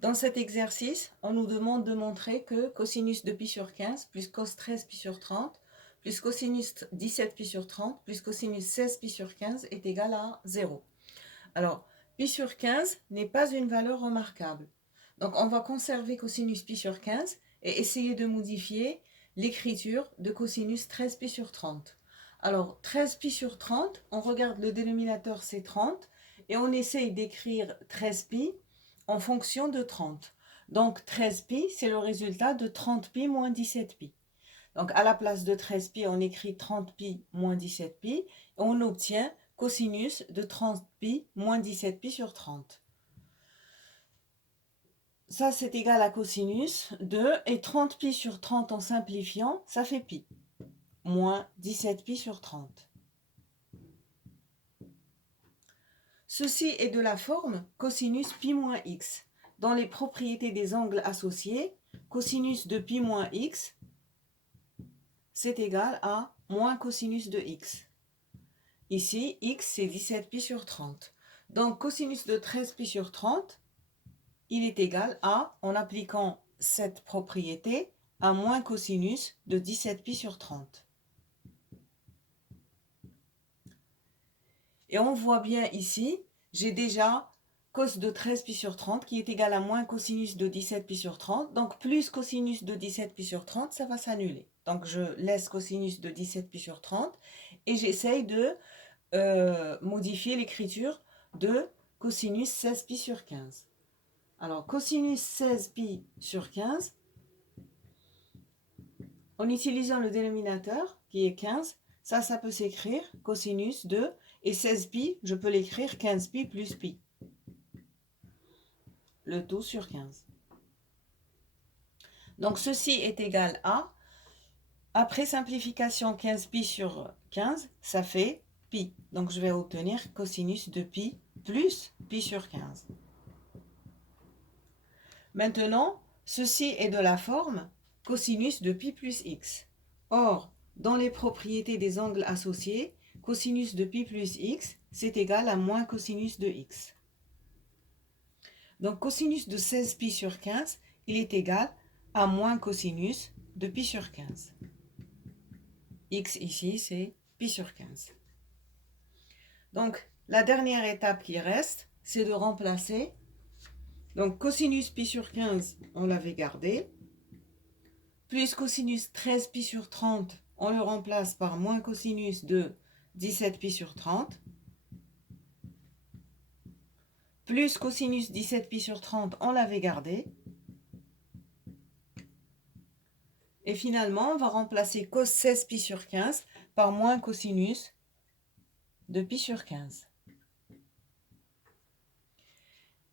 Dans cet exercice, on nous demande de montrer que cosinus de pi sur 15 plus cos 13 pi sur 30 plus cosinus 17 pi sur 30 plus cosinus 16 pi sur 15 est égal à 0. Alors, pi sur 15 n'est pas une valeur remarquable. Donc, on va conserver cosinus pi sur 15 et essayer de modifier l'écriture de cosinus 13 pi sur 30. Alors, 13 pi sur 30, on regarde le dénominateur, c'est 30, et on essaye d'écrire 13 pi en fonction de 30. Donc 13 pi, c'est le résultat de 30 pi moins 17 pi. Donc à la place de 13 pi, on écrit 30 pi moins 17 pi, et on obtient cosinus de 30 pi moins 17 pi sur 30. Ça, c'est égal à cosinus de, et 30 pi sur 30 en simplifiant, ça fait pi, moins 17 pi sur 30. Ceci est de la forme cosinus pi moins x. Dans les propriétés des angles associés, cosinus de pi moins x, c'est égal à moins cosinus de x. Ici, x, c'est 17 pi sur 30. Donc, cosinus de 13 pi sur 30, il est égal à, en appliquant cette propriété, à moins cosinus de 17 pi sur 30. Et on voit bien ici, j'ai déjà cos de 13 pi sur 30 qui est égal à moins cosinus de 17 pi sur 30. Donc plus cosinus de 17 pi sur 30, ça va s'annuler. Donc je laisse cosinus de 17 pi sur 30 et j'essaye de modifier l'écriture de cosinus 16 pi sur 15. Alors cosinus 16 pi sur 15, en utilisant le dénominateur qui est 15, ça peut s'écrire cosinus de, et 16 pi, je peux l'écrire 15 pi plus pi. Le tout sur 15. Donc ceci est égal à, après simplification 15 pi sur 15, ça fait pi. Donc je vais obtenir cosinus de pi plus pi sur 15. Maintenant, ceci est de la forme cosinus de pi plus x. Or, dans les propriétés des angles associés, cosinus de pi plus x, c'est égal à moins cosinus de x. Donc cosinus de 16 pi sur 15, il est égal à moins cosinus de pi sur 15. X ici, c'est pi sur 15. Donc la dernière étape qui reste, c'est de remplacer. Donc cosinus pi sur 15, on l'avait gardé. Plus cosinus 13 pi sur 30, on le remplace par moins cosinus de 17 pi sur 30. Plus cosinus 17 pi sur 30, on l'avait gardé. Et finalement, on va remplacer cos 16 pi sur 15 par moins cosinus de pi sur 15.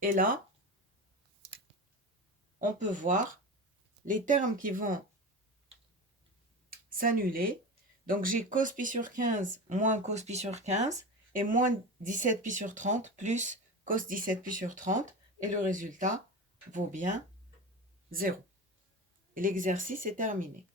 Et là, on peut voir les termes qui vont s'annuler. Donc j'ai cos pi sur 15 moins cos pi sur 15 et moins 17 pi sur 30 plus cos 17 pi sur 30. Et le résultat vaut bien 0. Et l'exercice est terminé.